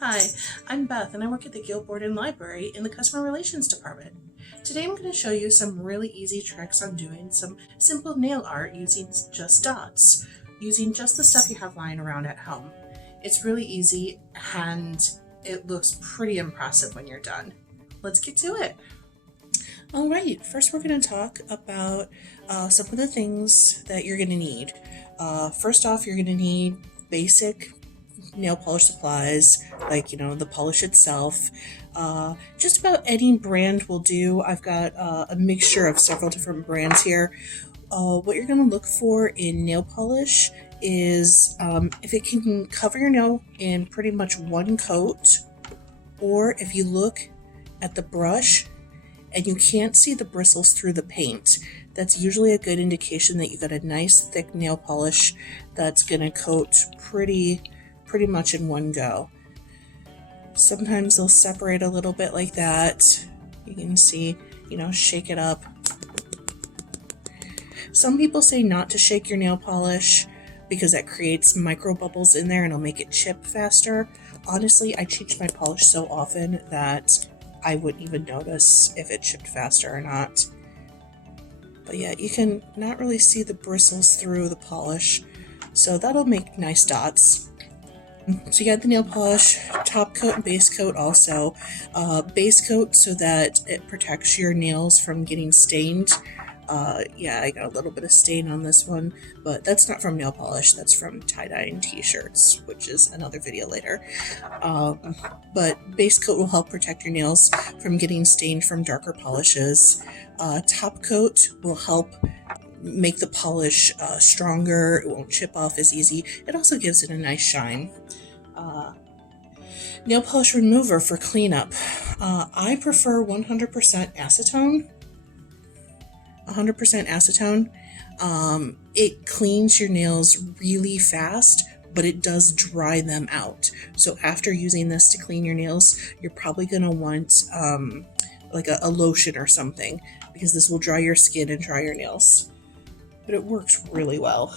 Hi, I'm Beth and I work at the Gail Borden Library in the Customer Relations Department. Today I'm going to show you some really easy tricks on doing some simple nail art using just dots, using just the stuff you have lying around at home. It's really easy and it looks pretty impressive when you're done. Let's get to it. All right, first we're going to talk about some of the things that you're going to need. First off, you're going to need basic nail polish supplies, like the polish itself. Just about any brand will do. I've got a mixture of several different brands here. What you're going to look for in nail polish is if it can cover your nail in pretty much one coat, or if you look at the brush and you can't see the bristles through the paint, that's usually a good indication that you got a nice thick nail polish that's going to coat pretty much in one go. Sometimes they'll separate a little bit like that. You can see, shake it up. Some people say not to shake your nail polish because that creates micro bubbles in there and it'll make it chip faster. Honestly, I change my polish so often that I wouldn't even notice if it chipped faster or not. But yeah, you can not really see the bristles through the polish, so that'll make nice dots. So you got the nail polish, top coat and base coat also. Base coat so that it protects your nails from getting stained. Yeah, I got a little bit of stain on this one, but that's not from nail polish, that's from tie-dyeing t-shirts, which is another video later. But base coat will help protect your nails from getting stained from darker polishes. Top coat will help make the polish stronger. It won't chip off as easy. It also gives it a nice shine. Nail polish remover for cleanup. I prefer 100% acetone. 100% acetone. It cleans your nails really fast, but it does dry them out. So after using this to clean your nails, you're probably going to want like a lotion or something, because this will dry your skin and dry your nails. But it works really well.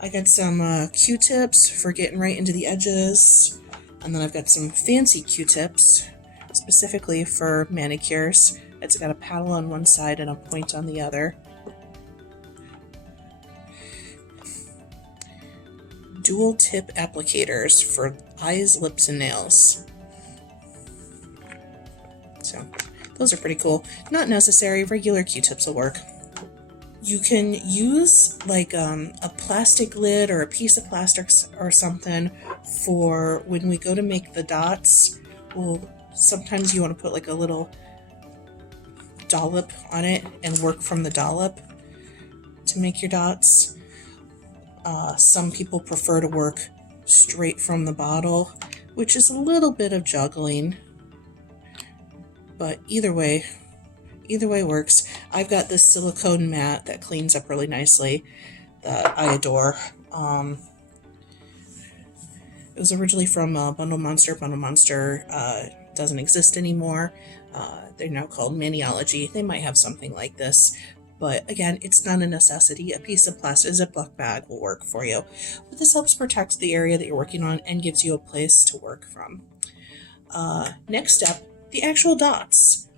I got some Q-tips for getting right into the edges, and then I've got some fancy Q-tips specifically for manicures. It's got a paddle on one side and a point on the other. Dual tip applicators for eyes, lips, and nails. So those are pretty cool. Not necessary, regular Q-tips will work. You can use like a plastic lid or a piece of plastic or something for when we go to make the dots. Well, sometimes you want to put like a little dollop on it and work from the dollop to make your dots. Some people prefer to work straight from the bottle, which is a little bit of juggling, but either way works. I've got this silicone mat that cleans up really nicely that I adore. It was originally from Bundle Monster. Bundle Monster doesn't exist anymore. They're now called Maniology. They might have something like this, but again, it's not a necessity. A piece of plastic, a Ziploc bag will work for you. But this helps protect the area that you're working on and gives you a place to work from. Next step, the actual dots.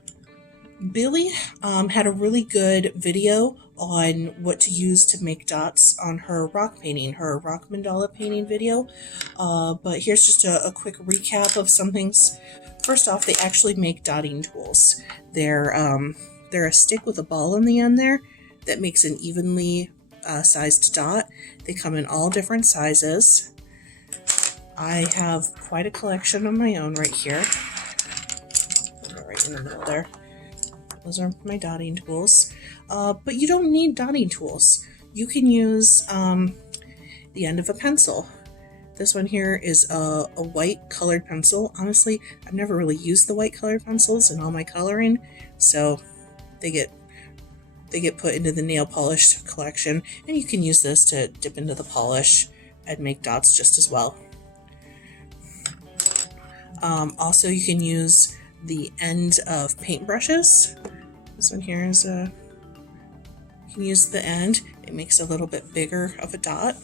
Billy had a really good video on what to use to make dots on her rock painting, her rock mandala painting video. But here's just a quick recap of some things. First off, they actually make dotting tools. They're a stick with a ball in the end there that makes an evenly sized dot. They come in all different sizes. I have quite a collection of my own right here. Right in the middle there. Those are my dotting tools. But you don't need dotting tools. You can use the end of a pencil. This one here is a white colored pencil. Honestly, I've never really used the white colored pencils in all my coloring, so they get put into the nail polish collection, and you can use this to dip into the polish and make dots just as well. Also, you can use the end of paintbrushes. This one here is you can use the end. It makes a little bit bigger of a dot.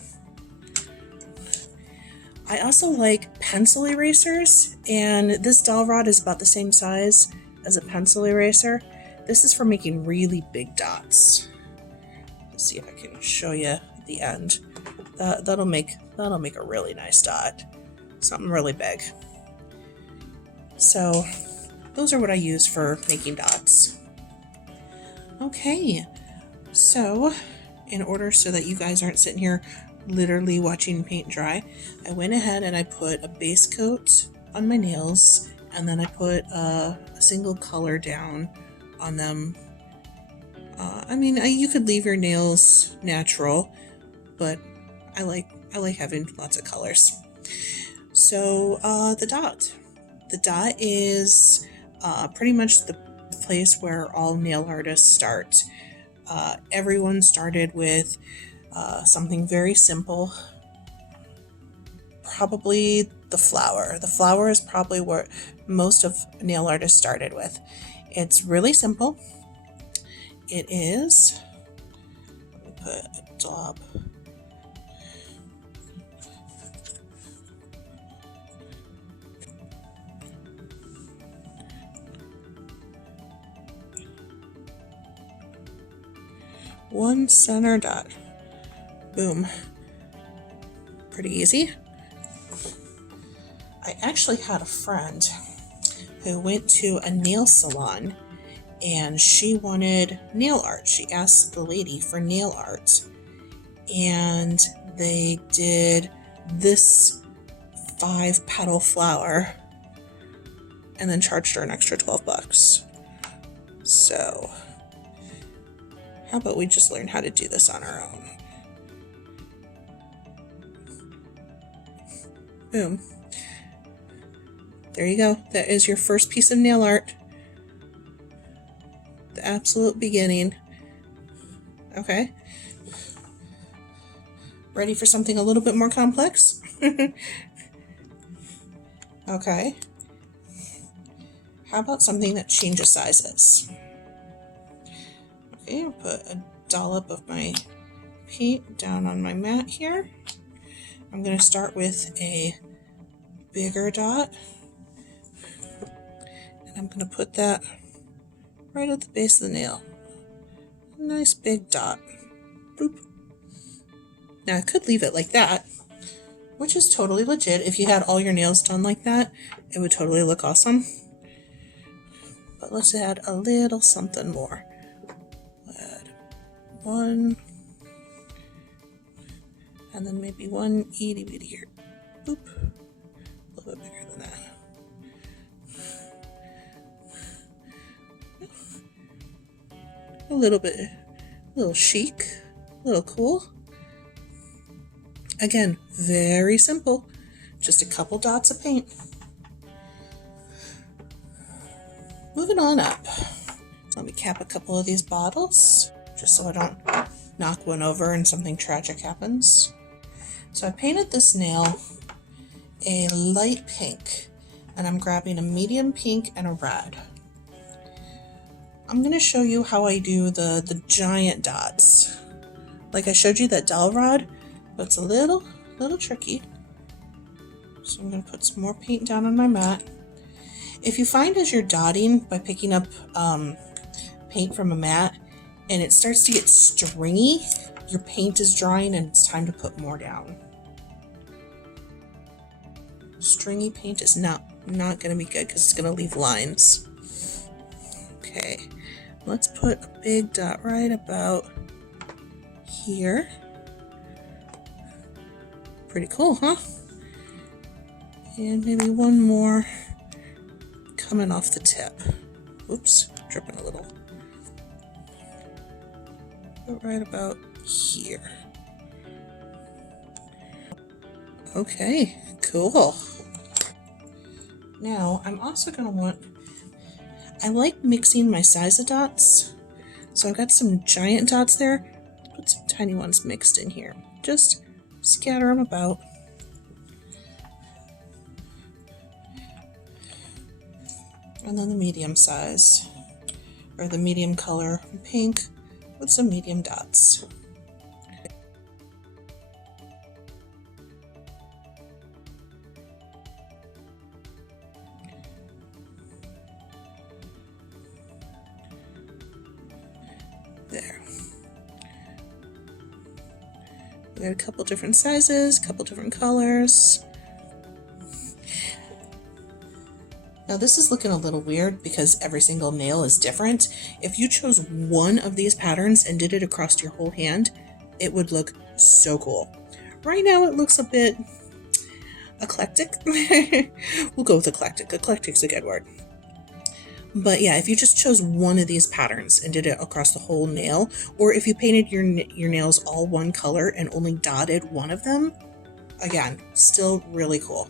I also like pencil erasers, and this dowel rod is about the same size as a pencil eraser. This is for making really big dots. Let's see if I can show you at the end. That'll make a really nice dot. Something really big. So those are what I use for making dots. Okay, so in order so that you guys aren't sitting here literally watching paint dry, I went ahead and I put a base coat on my nails, and then I put a single color down on them. You could leave your nails natural, but I like having lots of colors. So the dot is pretty much the place where all nail artists start. Everyone started with something very simple, probably the flower. The flower is probably what most of nail artists started with. It's really simple. It is, let me put a dab. One center dot. Boom. Pretty easy. I actually had a friend who went to a nail salon and she wanted nail art. She asked the lady for nail art, and they did this 5-petal flower and then charged her an extra $12. So how about we just learn how to do this on our own? Boom. There you go. That is your first piece of nail art. The absolute beginning. Okay. Ready for something a little bit more complex? Okay. How about something that changes sizes? Okay, I'll put a dollop of my paint down on my mat here. I'm going to start with a bigger dot, and I'm going to put that right at the base of the nail. A nice big dot. Boop. Now I could leave it like that, which is totally legit. If you had all your nails done like that, it would totally look awesome. But let's add a little something more. Add one, and then maybe one itty bitty here. Boop. A little bit bigger than that. A little chic, a little cool. Again, very simple. Just a couple dots of paint. Moving on up. Let me cap a couple of these bottles, just so I don't knock one over and something tragic happens. So I painted this nail a light pink, and I'm grabbing a medium pink and a red. I'm going to show you how I do the giant dots. Like I showed you that dowel rod, but it's a little tricky. So I'm going to put some more paint down on my mat. If you find as you're dotting by picking up paint from a mat and it starts to get stringy, your paint is drying and it's time to put more down. Stringy paint is not going to be good because it's going to leave lines. Okay, let's put a big dot right about here. Pretty cool, huh? And maybe one more coming off the tip. Oops, dripping a little. But right about here. Okay, cool. Now, I'm also going to I like mixing my size of dots. So I've got some giant dots there. Put some tiny ones mixed in here. Just scatter them about. And then the medium size, or the medium color pink with some medium dots. We got a couple different sizes, a couple different colors. Now this is looking a little weird because every single nail is different. If you chose one of these patterns and did it across your whole hand, it would look so cool. Right now it looks a bit eclectic. We'll go with eclectic. Eclectic's a good word. But yeah, if you just chose one of these patterns and did it across the whole nail, or if you painted your nails all one color and only dotted one of them, again, still really cool.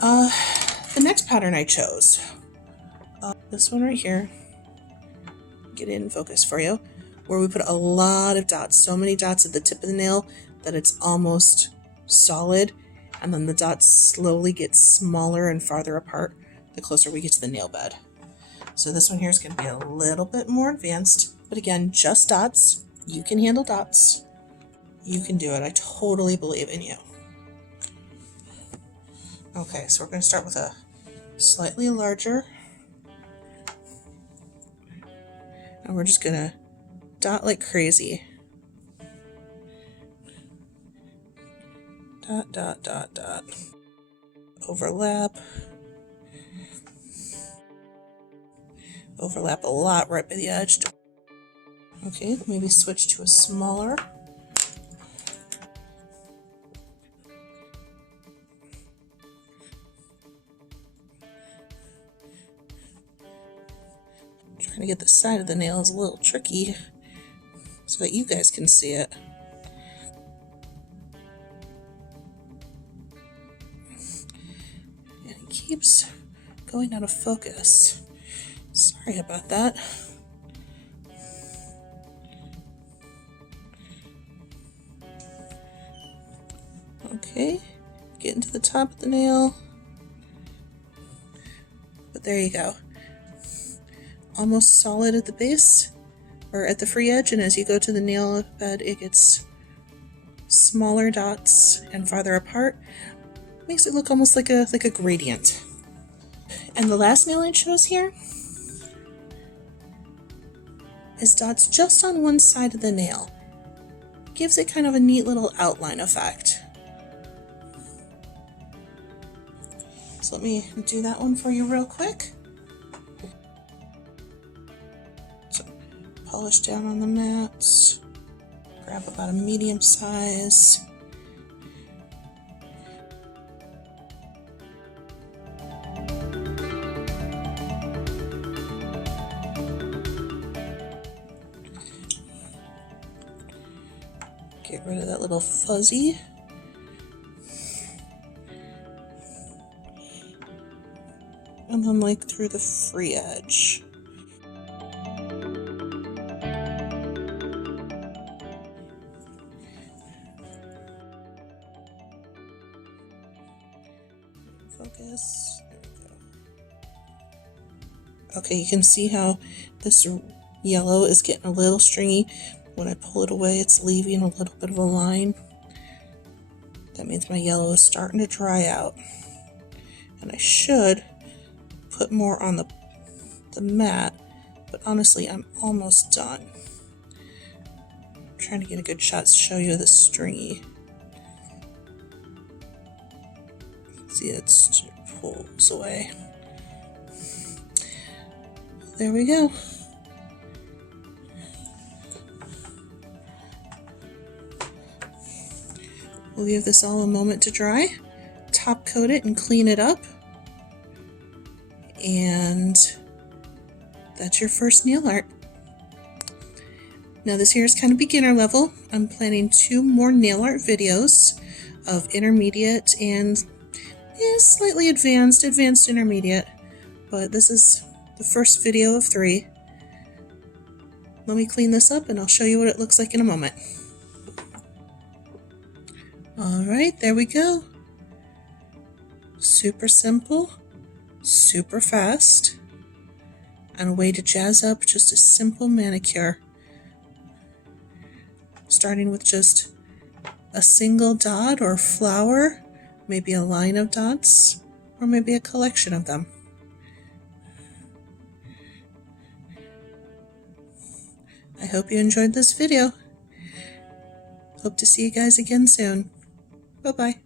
The next pattern I chose, this one right here, get it in focus for you, where we put a lot of dots, so many dots at the tip of the nail that it's almost solid, and then the dots slowly get smaller and farther apart the closer we get to the nail bed. So this one here is going to be a little bit more advanced, but again, just dots. You can handle dots. You can do it. I totally believe in you. Okay, so we're going to start with a slightly larger, and we're just going to dot like crazy. Dot, dot, dot, dot. Overlap. Overlap a lot right by the edge. Okay, maybe switch to a smaller. Trying to get the side of the nail is a little tricky so that you guys can see it. And it keeps going out of focus. Sorry about that. Okay, getting to the top of the nail. But there you go. Almost solid at the base, or at the free edge, and as you go to the nail bed, it gets smaller dots and farther apart. Makes it look almost like a gradient. And the last nail I chose here is dots just on one side of the nail. Gives it kind of a neat little outline effect. So let me do that one for you real quick. So polish down on the mats. Grab about a medium size. Get rid of that little fuzzy. And then like through the free edge. Focus. There we go. Okay, you can see how this yellow is getting a little stringy. When I pull it away, it's leaving a little bit of a line. That means my yellow is starting to dry out. And I should put more on the mat, but honestly, I'm almost done. I'm trying to get a good shot to show you the stringy. See, it pulls away. There we go. We'll give this all a moment to dry, top coat it and clean it up. And that's your first nail art. Now this here is kind of beginner level. I'm planning 2 more nail art videos of intermediate and slightly advanced intermediate. But this is the first video of 3. Let me clean this up and I'll show you what it looks like in a moment. Alright, there we go. Super simple, super fast, and a way to jazz up just a simple manicure. Starting with just a single dot or flower, maybe a line of dots, or maybe a collection of them. I hope you enjoyed this video. Hope to see you guys again soon. Bye-bye.